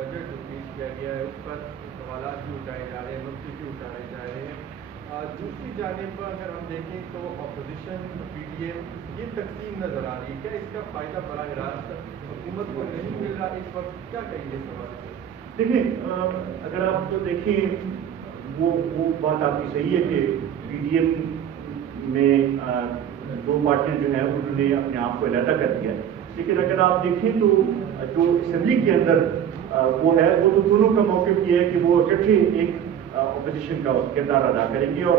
Budget جو پیش کیا گیا ہے اس پر سوالات بھی اٹھائے جا رہے ہیں، مسئلے بھی اٹھائے جا رہے ہیں. دوسری جانب پر اگر ہم دیکھیں تو اپوزیشن پی ڈی ایم یہ تقسیم نظر آ رہی ہے. کیا اس کا فائدہ براہ راست حکومت کو نہیں مل رہا اس وقت؟ کیا کہیں گے سوال؟ دیکھیں، اگر آپ دیکھیں وہ بات آپ کی صحیح ہے کہ پی ڈی ایم میں دو پارٹیاں جو ہیں انہوں نے اپنے آپ کو علیحدہ کر دیا ہے. لیکن اگر آپ دیکھیں تو جو اسمبلی کے اندر وہ ہے وہ تو دونوں کا موقف یہ ہے کہ وہ اکٹھے ایک اپوزیشن کا کردار ادا کریں گے. اور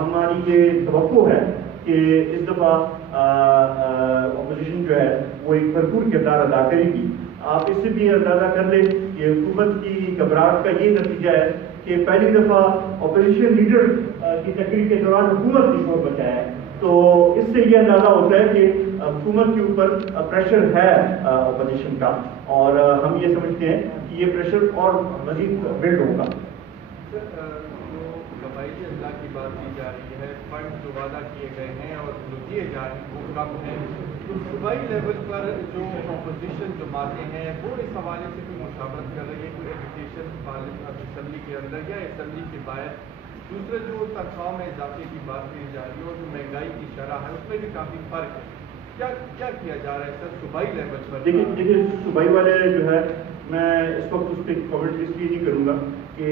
ہماری یہ توقع ہے کہ اس دفعہ اپوزیشن جو ہے وہ ایک بھرپور کردار ادا کرے گی. آپ اس سے بھی اندازہ کر لیں کہ حکومت کی گھبراہٹ کا یہ نتیجہ ہے کہ پہلی دفعہ اپوزیشن لیڈر کی تقریر کے دوران حکومت نے شور مچایا ہے. تو اس سے یہ اندازہ ہوتا ہے کہ حکومت کے اوپر پریشر ہے اپوزیشن کا، اور ہم یہ سمجھتے ہیں کہ یہ پریشر اور مزید بلڈ ہوگا. جو قبائلی اضلاع کی بات کی جا رہی ہے، فنڈ جو وعدہ کیے گئے ہیں اور جو دیے جا رہے ہیں وہ کم ہیں، تو صوبائی لیول پر جو اپوزیشن جماعتیں ہیں وہ اس حوالے سے کوئی مشاورت کر رہی ہے، کوئی ایجوکیشن اسمبلی کے اندر یا اسمبلی کے باہر؟ دوسرے جو تنخواہوں میں اضافے کی بات کی جا رہی ہے اور جو مہنگائی کی شرح ہے اس میں بھی کافی فرق ہے. کیا کیا جا رہا ہے سر صوبائی لیول پر؟ دیکھیے صوبائی والے جو ہے میں اس وقت اس پہ کامنٹ اس لیے نہیں کروں گا کہ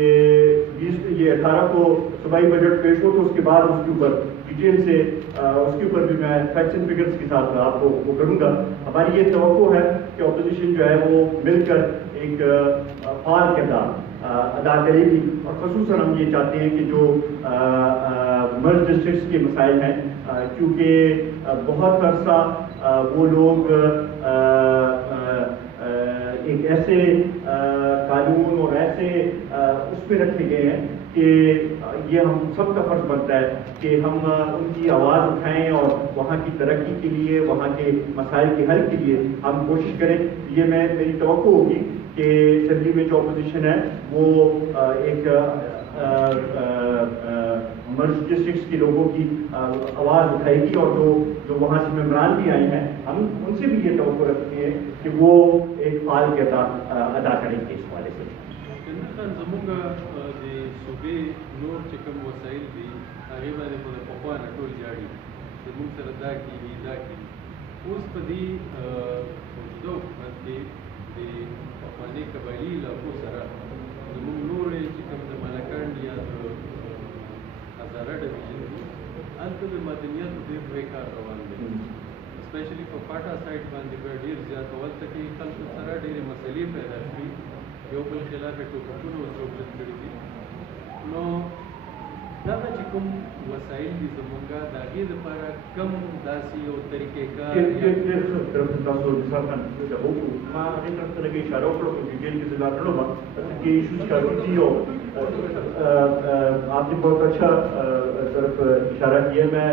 18 کو صوبائی بجٹ پیش ہو تو اس کے بعد اس کے اوپر ڈیٹیل سے اس کے اوپر بھی میں فیکٹس اینڈ فگرس کے ساتھ آپ کو وہ کروں گا. ہماری یہ توقع ہے کہ اپوزیشن جو ہے وہ مل کر ایک فعال کردار ادا کرے گی. اور خصوصاً ہم یہ چاہتے ہیں کہ جو مرج ڈسٹرکٹس کے مسائل ہیں، کیونکہ بہت عرصہ وہ لوگ ایک ایسے قانون اور ایسے اس پہ رکھے گئے ہیں کہ یہ ہم سب کا فرض بنتا ہے کہ ہم ان کی آواز اٹھائیں اور وہاں کی ترقی کے لیے، وہاں کے مسائل کے حل کے لیے ہم کوشش کریں. یہ میری توقع ہوگی کہ اسمبلی میں جو اپوزیشن ہے وہ ایک مرج ڈسٹرکٹس کے لوگوں کی آواز اٹھائے گی، اور جو وہاں سے ممبران بھی آئے ہیں ہم ان سے بھی یہ توقع رکھتے ہیں کہ وہ ایک فعال کردار ادا کریں گے. اس حوالے سے صوبے نور چکم وسائل دی هغه باندې په پخوانه ټول جاړي چې موږ سره دا کېږي اوس په دې موجوده حکومت کې د پخواني قبایلي علاقو سره زموږ نورې چې کوم د ملکانډ یا د هزاره ډویژن دي هلته د مدنیاتو ډېر لوی کار روان دی، اسپیشلي په پاټا سایډ باندې به ډېر زیات هلته کې خلکو سره ډېرې مسلې پیدا شوي، یو بل خلاف یې ټوپکونه وچوکلت کړي دي. نو دغه چې کوم وسایل دي زمونږ د هغې دپاره کم داسې یو طریقې کار تاسو مثال ما هغې طرف ته لږ اشاره وکړه په ډیټیل کې زه لا تلم کہ ایشوز کافی تھی اور آپ نے بہت اچھا طرف اشارہ کیا. میں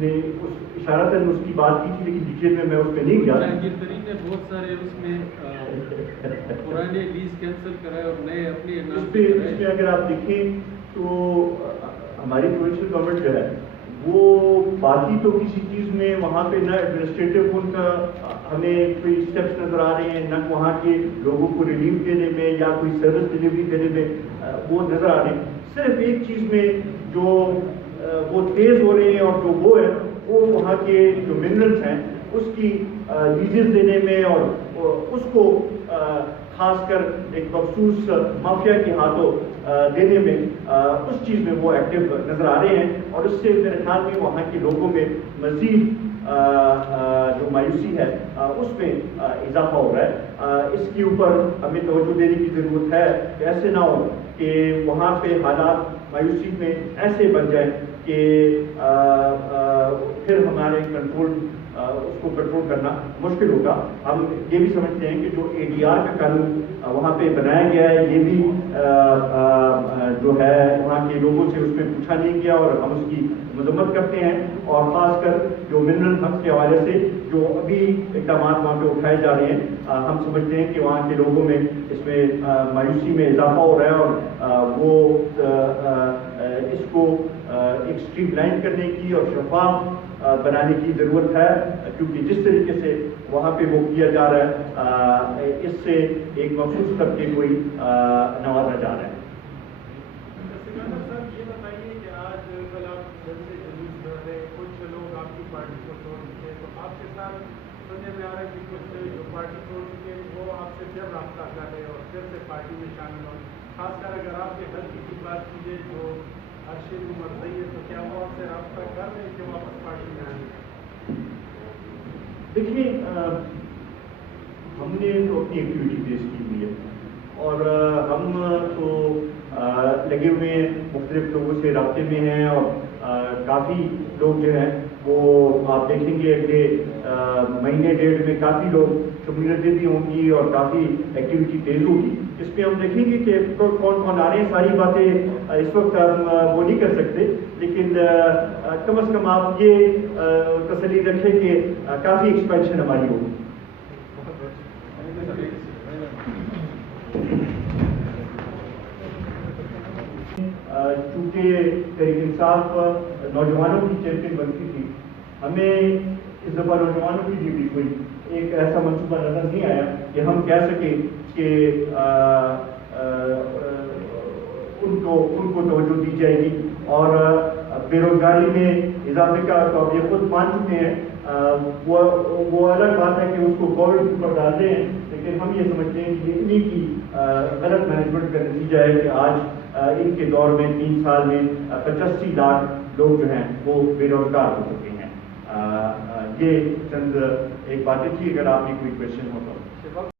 نے اس اشارتاً اس کی بات کی تھی لیکن ڈیٹیل میں اس پہ نہیں گیا. جہانگیر ترین نے بہت سارے اس میں پرانے لیز کینسل کرائے اور نئے اپنے اس پہ اگر آپ دیکھیں تو ہماری پروونشل گورنمنٹ جو ہے وہ باقی تو کسی چیز میں وہاں پہ نہ ایڈمنسٹریٹو ان کا ہمیں کوئی اسٹیپس نظر آ رہے ہیں، نہ وہاں کے لوگوں کو ریلیف دینے میں یا کوئی سروس ڈلیوری دینے میں وہ نظر آ رہے ہیں. صرف ایک چیز میں جو وہ تیز ہو رہے ہیں اور جو وہ ہے وہ وہاں کے جو منرلس ہیں اس کی لیزز دینے میں اور اس کو خاص کر ایک مخصوص مافیا کے ہاتھوں دینے میں اس چیز میں وہ ایکٹیو نظر آ رہے ہیں. اور اس سے میرے خیال میں وہاں کے لوگوں میں مزید جو مایوسی ہے اس میں اضافہ ہو رہا ہے. اس کے اوپر ہمیں توجہ دینے کی ضرورت ہے کہ ایسے نہ ہو کہ وہاں پہ حالات مایوسی میں ایسے بن جائیں کہ پھر ہمارے اس کو کنٹرول کرنا مشکل ہوگا. ہم یہ بھی سمجھتے ہیں کہ جو ADR کا قانون وہاں پہ بنایا گیا ہے یہ بھی جو ہے وہاں کے لوگوں سے اس پہ پوچھا نہیں گیا اور ہم اس کی مذمت کرتے ہیں. اور خاص کر جو منرل حق کے حوالے سے جو ابھی اقدامات وہاں پہ اٹھائے جا رہے ہیں ہم سمجھتے ہیں کہ وہاں کے لوگوں میں اس میں مایوسی میں اضافہ ہو رہا ہے اور وہ اس کو ایک اسٹریم لائن کرنے کی اور شفاف بنانے کی ضرورت ہے، کیونکہ جس طریقے سے وہاں پہ وہ کیا جا رہا ہے اس سے ایک مخصوص طبقے کو ہی نوازا جا رہا ہے۔ سکندر صاحب یہ بتائیے کہ آج کل آپ جب سے جلوس کر رہے ہیں، کچھ لوگ آپ کی پارٹی کو چھوڑ چکے ہیں، تو آپ کے ساتھ سننے میں آ رہا ہے کہ کچھ جو پارٹی چھوڑ چکے ہیں وہ آپ سے پھر رابطہ کر رہے ہیں اور پھر سے پارٹی میں شامل ہوں، خاص کر اگر آپ کے حلقے کی بات کیجیے جو ارشد عمر سید، تو کیا وہ آپ سے رابطہ کر رہے ہیں کہ واپس پارٹی میں آئیں؟ دیکھیے ہم نے تو اپنی ایکٹیویٹی پیش کی ہوئی ہے اور ہم تو لگے ہوئے ہیں، مختلف لوگوں سے رابطے میں ہیں اور کافی لوگ جو ہیں وہ آپ دیکھیں گے اگلے مہینے ڈیڑھ میں کافی لوگ شمولیتیں بھی ہوں گی اور کافی ایکٹیویٹی تیز ہوگی۔ اس میں ہم دیکھیں گے کہ کون کون آ رہے ہیں، ساری باتیں اس وقت ہم وہ نہیں کر سکتے، لیکن کم از کم آپ یہ تسلی رکھیں کہ کافی ایکسپینشن ہماری ہوگی۔ چونکہ تحریک انصاف نوجوانوں کی چیمپئن بنتی تھی، ہمیں اس دفعہ نوجوانوں کے لیے بھی کوئی ایک ایسا منصوبہ نظر نہیں آیا کہ ہم کہہ سکیں کہ ان کو توجہ دی جائے گی، اور بے روزگاری میں اضافے کا تو اب یہ خود مان چکے ہیں، وہ الگ بات ہے کہ اس کو کووڈ کے اوپر ڈالتے ہیں، لیکن ہم یہ سمجھتے ہیں کہ انہیں کی غلط مینجمنٹ کا نتیجہ ہے کہ آج ان کے دور میں 3 سال میں 85 لاکھ لوگ جو ہیں وہ بے روزگار ہو چکے ہیں۔ یہ چند ایک باتیں تھی، اگر آپ نے کوئی کوشچن ہو تو